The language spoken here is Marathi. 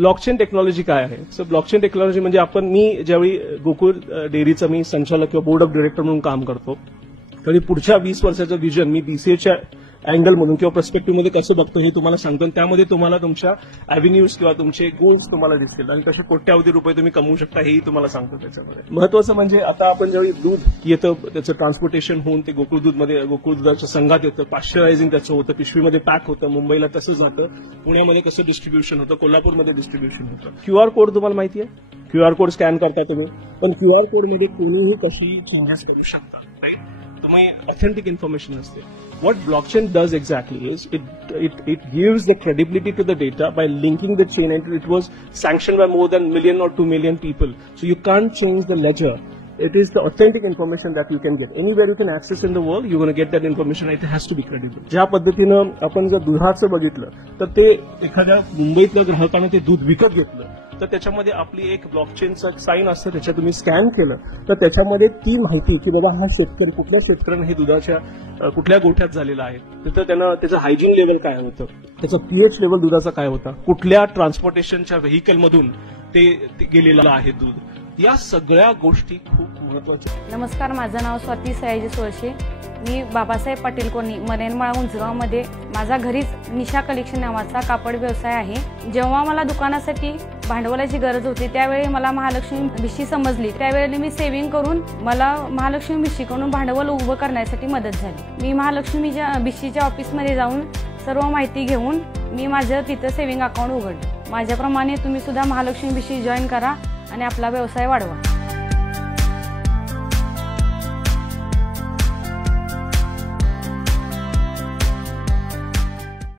ब्लॉकचेन टेक्नॉलॉजी काय आहे? सो ब्लॉकचेन टेक्नॉलॉजी म्हणजे मी ज्यावेळी गोकुळ डेअरीचा मी संचालक किंवा बोर्ड ऑफ डायरेक्टर म्हणून काम करतो, तरी पुढच्या 20 वर्षाचं विजन मी बीसीएच्या अँगल म्हणून किंवा पर्स्पेक्टिव्ह मध्ये कसं बघतो हे तुम्हाला सांगतो. आणि त्यामध्ये तुम्हाला तुमच्या अव्हेन्यूज किंवा तुमचे गोल्स तुम्हाला दिसतील आणि कसे कोट्यावधी रुपये तुम्ही कमवू शकता हेही तुम्हाला सांगतो. त्याच्यामध्ये महत्वाचं म्हणजे आता आपण ज्यावेळी दूध येतं त्याचं ट्रान्सपोर्टेशन होऊन ते गोकुळ दुधाच्या संघात येतं, पाश्चरायझिंग त्याचं होतं, पिशवीमध्ये पॅक होतं, मुंबईला तसंच जातं, पुण्यामध्ये कसं डिस्ट्रीब्युशन होतं, कोल्हापूरमध्ये डिस्ट्रीब्युशन होतं. क्यूआर कोड तुम्हाला माहिती आहे? क्यूआर कोड स्कॅन करता तुम्ही, पण क्यूआर कोडमध्ये कोणीही कशी चेंजेस करू शकता, राईट? तुम्ही ऑथेंटिक इन्फॉर्मेशन असते. What blockchain does exactly is it gives the credibility to the data by linking the chain, and it was sanctioned by more than 1 million or 2 million people. So you can't change the ledger. It is the authentic information that you can get. Anywhere you can access in the world, you're going to get that information. It has to be credible. ज्या पद्धतीनं आपण जर दुधाचं बघितलं तर ते एखाद्या मुंबईतल्या ग्राहकाने ते दूध विकत घेतलं तर त्याच्यामध्ये आपली एक ब्लॉकचेनचं साईन असतं, त्याच्यात तुम्ही स्कॅन केलं तर त्याच्यामध्ये ती माहिती की बाबा हा शेतकरी कुठल्या शेतकऱ्याने हे दुधाच्या कुठल्या गोठ्यात झालेला आहे, तिथं त्याचं हायजीन लेवल काय होतं, त्याचं पीएच लेवल दुधाचा काय होता, कुठल्या ट्रान्सपोर्टेशनच्या व्हेकलमधून ते गेलेलं आहे दूध, या सगळ्या गोष्टी खूप महत्वाच्या. नमस्कार, माझं नाव स्वाती सयाजी सोळशे. मी बाबासाहेब पाटील कॉलनी मनेनमाळ उंचगावमध्ये माझा घरीच निशा कलेक्शन नावाचा कापड व्यवसाय आहे. जेव्हा मला दुकानासाठी भांडवलाची गरज होती त्यावेळी मला महालक्ष्मी भिशी समजली. त्यावेळी मी सेव्हिंग करून मला महालक्ष्मी भिशीकडून भांडवल उभं करण्यासाठी मदत झाली. मी महालक्ष्मीच्या भिशीच्या ऑफिसमध्ये जाऊन सर्व माहिती घेऊन मी माझं तिथं सेव्हिंग अकाउंट उघडलं. माझ्याप्रमाणे तुम्ही सुद्धा महालक्ष्मी भिशी जॉईन करा आणि आपला व्यवसाय वाढवा.